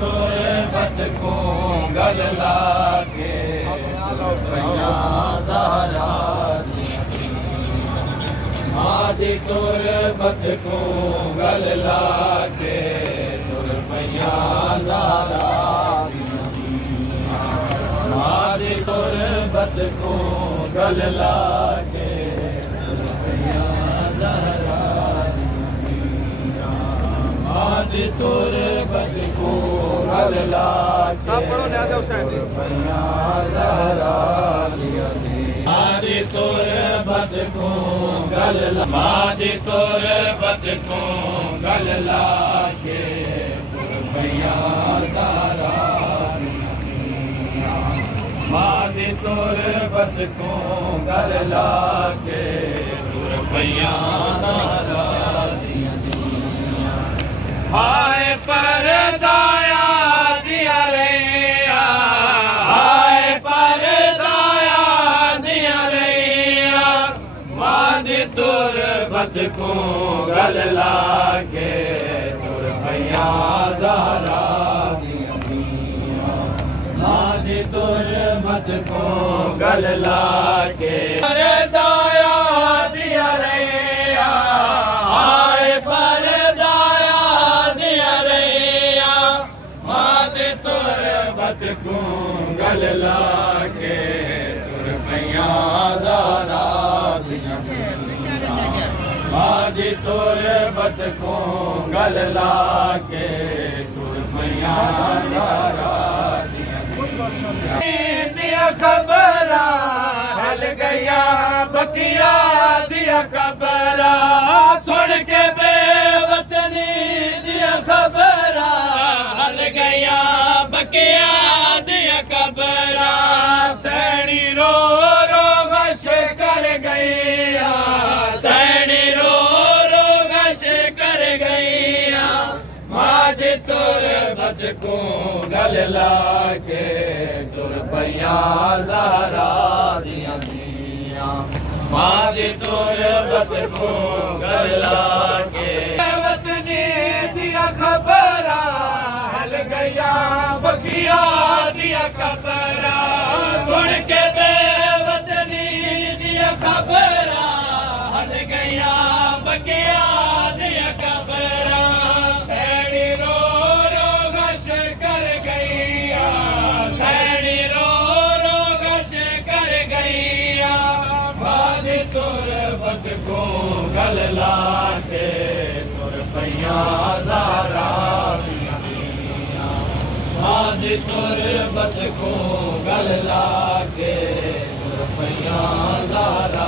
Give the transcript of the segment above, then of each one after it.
تربت کو گل لا کے پیاں زہرا دی ماں دی تربت کو گل لا کے پیاں زہرا دی ماں دی تربت کو گل لا کے پیاں زہرا ماں دی تربت کو گل لا کے پیاں زہرا دی ماں دی تربت کو گل لا ماں دی تربت کو گل لا کے پیاں زہرا ماں دی تربت کو گل لا کے پیاں زہرا ہائے پردایا دیا ریا ہائے پردایا دیا ریا ماں دی تربت کو گل لا کے پیاں زہرا ماں دی تربت کو گل لا کے پردایا دیا ریا ہائے پردایا دیا ریا ماں دی تربت کو گل لا کے پیاں زہرا دیا ماں دی تربت کو گل لا کے پیاں زہرا دیا خبرہ ہل گیا بکیا دیا خبرہ سن کے بے وطنی دیا خبرہ ہل گیا بکیا دیا خبرہ سینی رو رو غش کر گیا سینی رو رو غش کر گیا ماں دی تربت کو گل لا کے پیاں زہرا دیا ماں دی تربت کو گل لا کے وطنی دیا خبرہ ہل گیا بکیا دیا خبرہ سن کے بے وطنی دیا خبرہ ہل گیا بکیا دیا خبرہ سینی رو رو غش کر گیا سینی رو رو غش کر گیا ماں دی تربت کو گل لا کے پیاں زہرا ماں دی تربت کو گل لا کے پیاں زہرا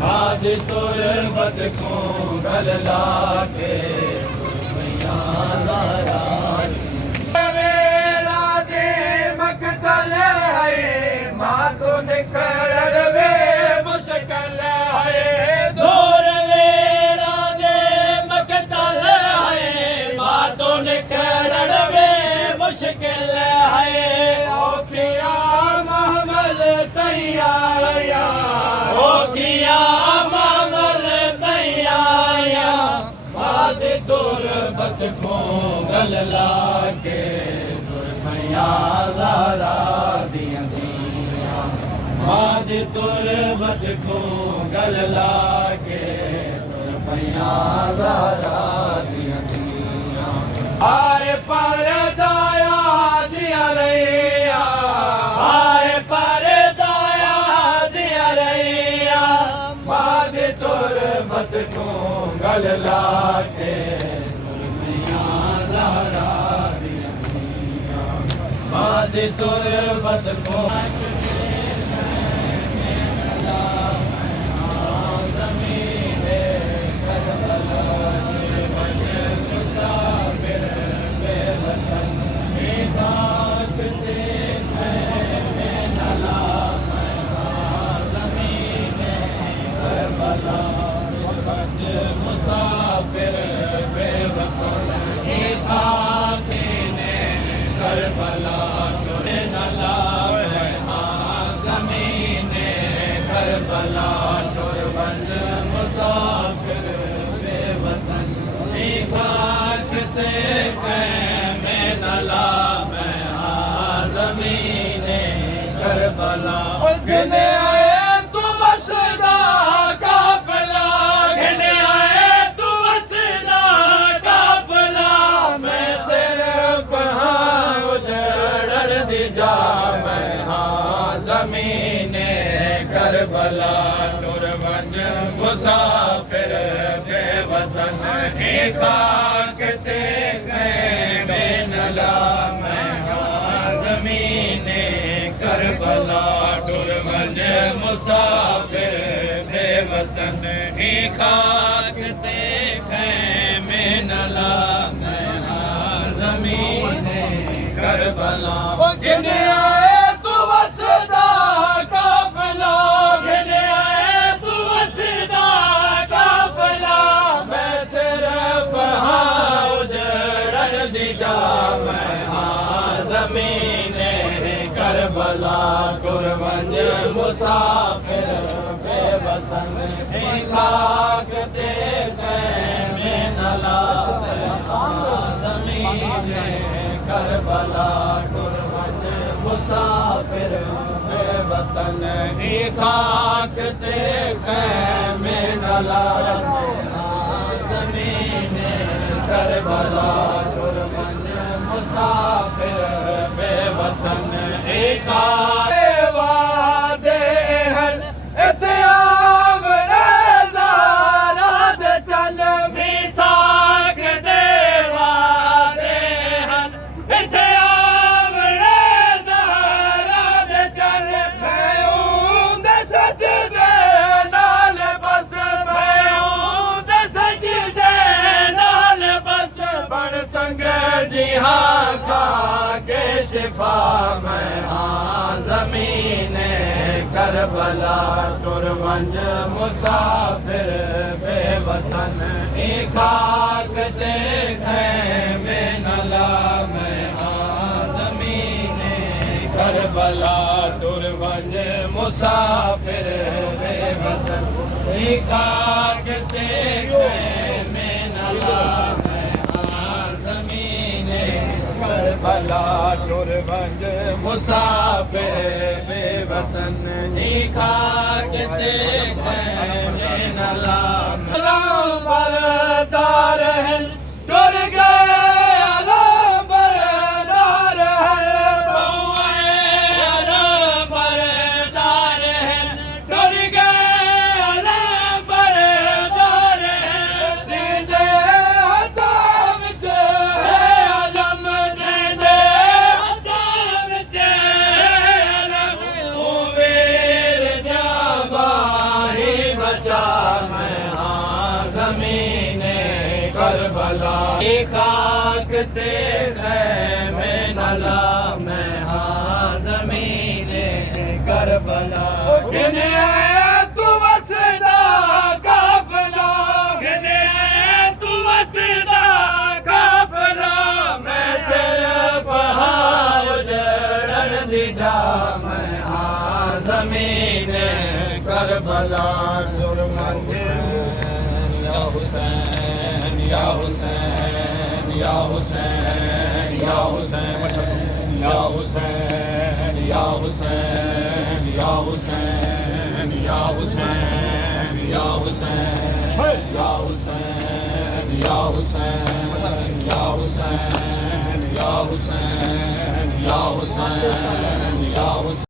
ماں دی تربت کو گل لا کے پیاں زہرا ویلا دے مقتل ہے ماں تو نکل وے مشکل ہے دور ویلا دے مقتل ہے ماں تو نکل وے مشکل ہے اوکھیا محمل تیاریا اوکھیا محمل تیاریا ماں دی تربت کو گل لا کے پیاں زہرا دیا ماں دی تربت کو گل لا کے پیاں زہرا دیا ہائے پردایا دیا ریا ہائے پردایا دیا ریا ماں دی تربت کو گل لا کے پیاں زہرا دیا ماں دی تربت کو مسافر بے وطن کربلا زمین کربلا بند مسافر بے وطن نلا میں ہاں زمین کربلا گنے آئے تو وسدا قافلہ گنے آئے تو وسدا قافلہ میں صرف ہاں اجڑ دی جا میں ہاں زمین کربلا ٹرونج مسافر بے وطن کی خاک تے گئے بے نلا میں ہاں زمین کربلا ٹرونج مسافر بے وطن کی خاک تے گئے بے نلا میں ہاں زمین کربلا گنے آئے تو وسدا قافلہ گنے آئے تو وسدا قافلہ میں صرف ہاں اجڑ دی جا میں ہاں زمین کربلا ٹرونج مسافر بے وطن کی خاک تے گئے بے نلا میں ہاں زمین کربلا ٹرونج مسافر بے وطن کی خاک تے گئے بے نلا میں ہاں زمین کربلا ٹرونج مسافر بے وطن کی خاک وعدے ہیں اتیاب نظارات چند میثاق دے وعدے ہیں اتیاب نظارات چند میں دے سجدے نال بس میں دے سجدے نال بس بڑ سنگ جہاں کا کے شفا میں ہاں زمین کربلا ٹرونج مسافر بے وطن کی خاک تے گئے بے نلا میں ہاں زمین کربلا ٹرونج مسافر بے وطن کی خاک تے گئے بے نلا میں ہاں زمین کربلا ٹرونج مسافر بے وطن کی خاک تے گئے بے نلا علم بردار ہے ٹر گئے علم بردار ہے علم بردار ہے ٹر گئے علم بردار ہے دیدے ہتھاں وچ علم دیدے ہتھاں وچ علم او ویر جاوا ہی بچا میں ہاں زمین کربلا کی خاک تے گئے بے نلا میں ہاں زمین کربلا گنے آئے تو وسدا قافلہ گنے آئے تو وسدا قافلہ میں صرف ہاں اجڑ دی جا میں ہاں زمین کربلا ٹرونج یا حسین یا حسین یا حسین یا حسین یا حسین یا حسین یا حسین یا حسین یا حسین یا حسین یا حسین یا حسین یا حسین یا حسین یا حسین